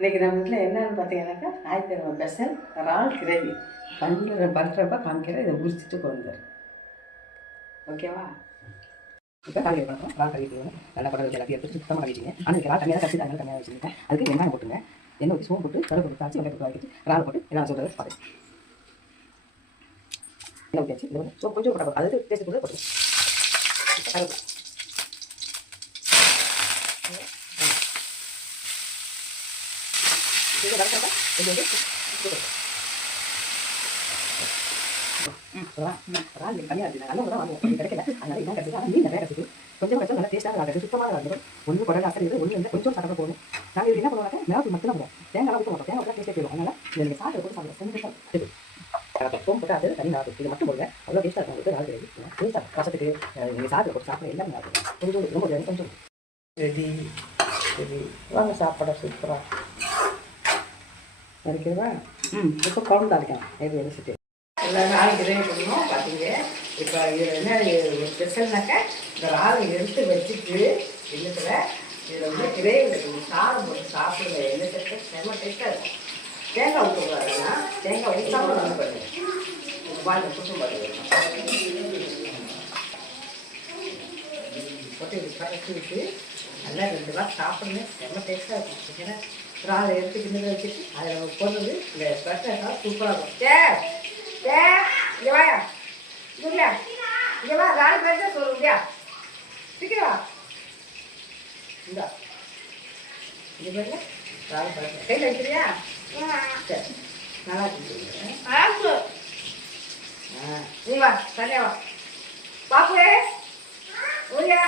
இன்றைக்கி நம்ம வீட்டில் என்னென்னு பார்த்தீங்கன்னாக்கா ஞாயிற்றுக்கிழமை ஸ்பெஷல் இறால் கிரேவி பண்ணுறப்ப காமிக்கிறேன். இதை உரிச்சிட்டு கொண்டு ஓகேவா? இப்போ காய் பண்ணணும். இறால் கறி நல்லா படம் எல்லாத்தையும் எடுத்து சுத்தமாக கழிச்சிங்க. ஆனால் இறால் தனியாக கழிச்சு அதனால தனியாக வச்சுருக்கேன். அதுக்கு வெங்காயம் போட்டுங்க. எண்ணெய் ஊற்றி சோப்பு போட்டு கருப்பு போட்டு தாச்சி வெங்காயம் போட்டு வச்சுட்டு இறால் போட்டு எல்லாம் சொல்கிறது பாரு. எண்ணெய் ஊற்றியாச்சு. இது வந்து சோப்பு கொஞ்சம் போட்டால் அது டேஸ்ட் கூட போட்டு கருப்பு இது வளர்க்குறப்ப இது வந்து இறால் தனியாக இருக்குது. நல்ல உரம் வாங்குவோம். கிடைக்கல அதனால என்ன கிடைச்சது? ஆனால் மீன் நிறையா கிடைச்சிது. கொஞ்சம் கஷ்டம் நல்லா டேஸ்ட்டாக இருக்குது. சுத்தமாக இருக்குது. ஒன்று குடல் அசைது ஒன்று வந்து கொஞ்சம் கடலை போகணும். நாங்கள் இது என்ன பண்ணுவாங்க? மிளகு மட்டும் தான் போடுவோம். தேங்காய் ஊற்ற மாட்டோம். தேங்காய் டேஸ்ட்டே போயிடும். அதனால் நீங்கள் சாப்பிட போட்டு சாப்பிட செஞ்சு சோம் போட்டு அது தனி நாள் இது மட்டும் போடுங்க. அவ்வளோ டேஸ்ட்டாக இருக்கும். உங்களுக்கு நாள் கிடையாது. டேஸ்ட்டாக கசத்துக்கு நீங்கள் சாப்பிட போட்டு சாப்பிட எல்லாமே நல்லா இருக்கும். கொஞ்சம் ரொம்ப கொஞ்சம் ரெடி ரெடி வாங்க சாப்பிட சூப்பராக வரைக்கிறவா. இப்போ குழம்பு அரைக்கலாம். இது வச்சுட்டு எல்லாம் நாளைக்கு கிரேவி பண்ணணும். பார்த்தீங்க இப்போ இது என்ன ஒரு ஸ்பெஷல்னாக்கா இந்த இறால் எடுத்து வச்சுட்டு எண்ணத்தில் இதில் வந்து கிரேவி சாதம் போட்டு சாப்பிடுங்க. எண்ணெய் செம்ம டேஸ்ட்டாக இருக்கும். தேங்காய் ஊற்றக்கூடாதுன்னா தேங்காய் ஊற்றாமல் இது பண்ணுங்க. பால் சுத்தம் பண்ணுங்க. போட்டு இது கரைச்சி விட்டு நல்லா 2 வாரம் சாப்பிடுங்க. செம்ம டேஸ்ட்டாக இருக்கும். ஏன்னா இறால் எடுத்து கிண்ணத்தில் வச்சுட்டு அதில் நம்ம போடுறது இந்த ஸ்பெஷல் சூப்பராக இருக்கும். இங்கே வாயா இல்லையா? இங்கே வா. இறால் பேர் தான் சொல்லுங்கயா. சீக்கிரம் வா. இந்தா இது பேர் இறால் பழக்கம் கையில் வைக்கிறியா? சரி நல்லா இருக்கு. நீ வா தனியா வா. பாப்புவே ஓடியா.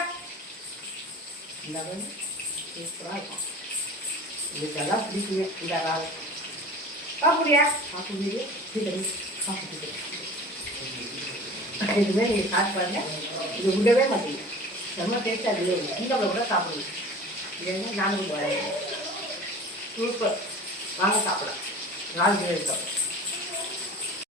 இந்த வந்து சூப்பராக இருக்கும். இதுக்கெல்லாம் பிடிக்குங்க இந்த இறால். பாப்புடியா பாப்பு வீடு சீக்கிரம் சாப்பிட்டு இதுவே நீங்கள் ஸ்டார்ட் பாருங்க. இது விடவே மாட்டீங்க. செம்ம டேஸ்ட்டாக இருக்குது. சிங்கப்பில் கூட சாப்பிடுங்க. இது என்ன நான்கு சூப்பர். வாங்க சாப்பிடலாம். இறால் கிரேவி சாப்பிடலாம்.